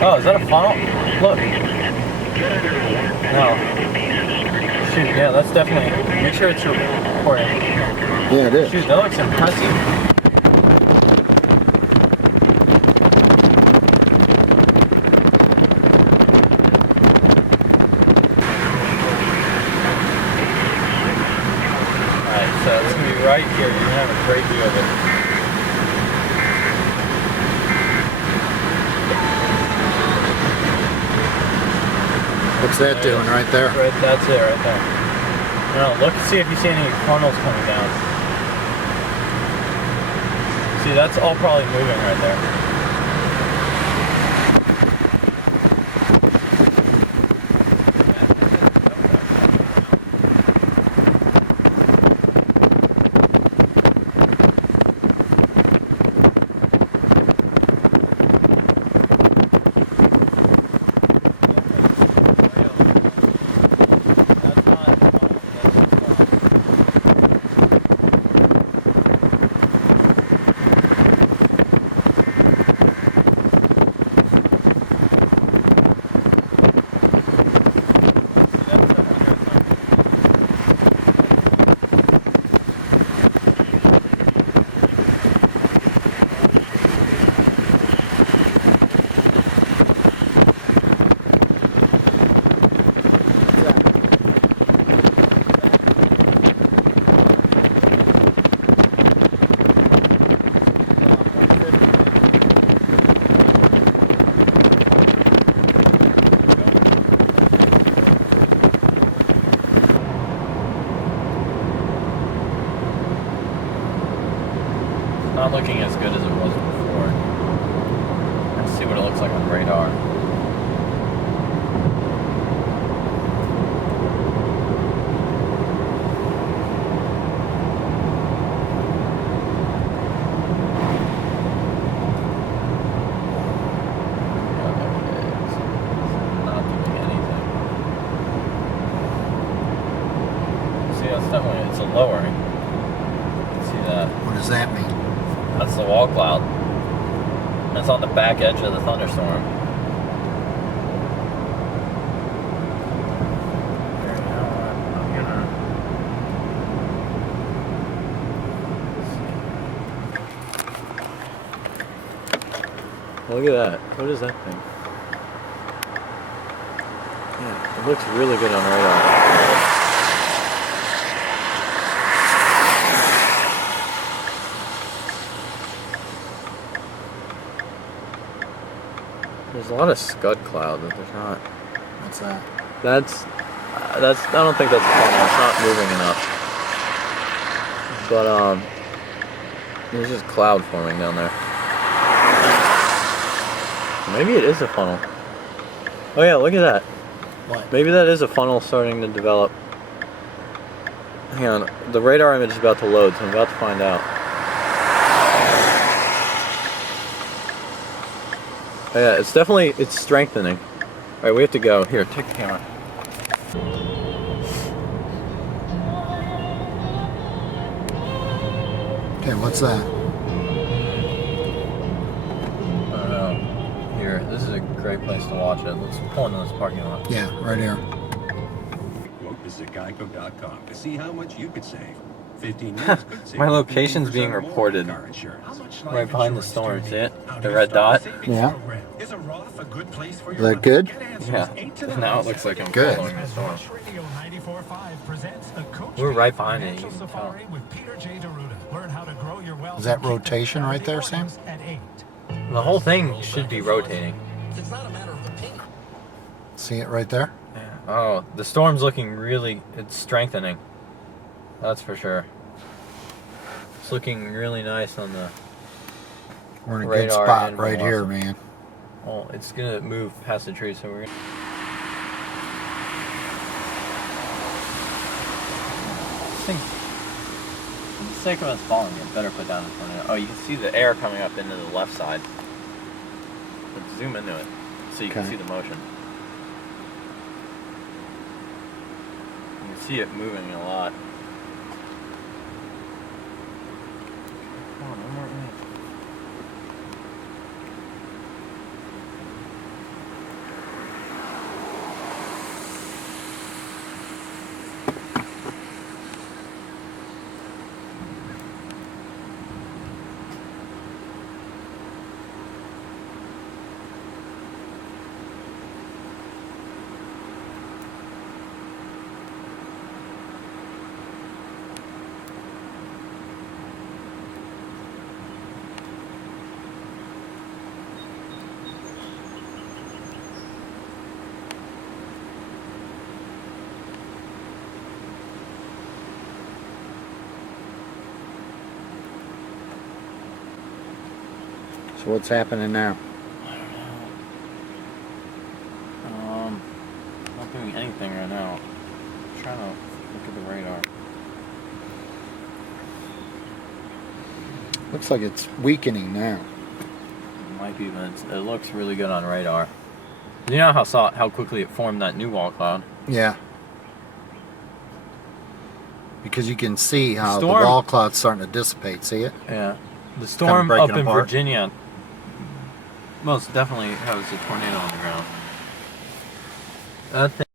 Oh, is that a funnel? Look. No. Shoot, yeah, that's definitely... Make sure it's recording. Yeah, it is. Shoot, that looks impressive. Alright, so it's going to be right here. You're going to have a great view of it. What's that doing right there? Right, that's it right there. No, look, see if you see any funnels coming down. See, that's all probably moving right there. Not looking as good as it was before. Let's see what it looks like on radar. Not doing anything. See, that's definitely, it's a lowering. See that? What does that mean? That's the wall cloud. That's on the back edge of the thunderstorm. Look at that. What is that thing? Yeah, it looks really good on radar. There's a lot of scud cloud, but there's not. What's that? That's. I don't think that's a funnel. It's not moving enough. But there's just cloud forming down there. Maybe it is a funnel. Oh yeah, look at that. What? Maybe that is a funnel starting to develop. Hang on, the radar image is about to load, so I'm about to find out. Oh yeah, it's strengthening. Alright, we have to go. Here, take the camera. Okay, what's that? I don't know. Here, this is a great place to watch it. Let's pull into this parking lot. Yeah, right here. Visit geico.com to see how much you could save. 15 minutes could save. My location's being reported right behind the storm. See it? The red dot? Yeah. Is a Roth a good place for Is that good? Yeah. Now it looks like I'm Good. following the storm. We're right behind it. You can tell. Is that rotation right there, Sam? The whole thing should be rotating. See it right there? Yeah. Oh, the storm's looking really, it's strengthening. That's for sure. It's looking really nice on the We're in a good radar spot and right here, velocity. man. Oh, it's gonna move past the tree, so we're gonna... This thing, for the sake of us falling, it better put down the tornado. Oh, you can see the air coming up into the left side. Let's zoom into it so you can Okay. see the motion. You can see it moving a lot. Come on, one more minute. So what's happening now? I don't know. Not doing anything right now. I'm trying to look at the radar. Looks like it's weakening now. It might be, but it looks really good on radar. You know how quickly it formed that new wall cloud? Yeah. Because you can see how the Storm- wall cloud's starting to dissipate. See it? Yeah. The storm breaking up in apart. Virginia most definitely has a tornado on the ground. That thing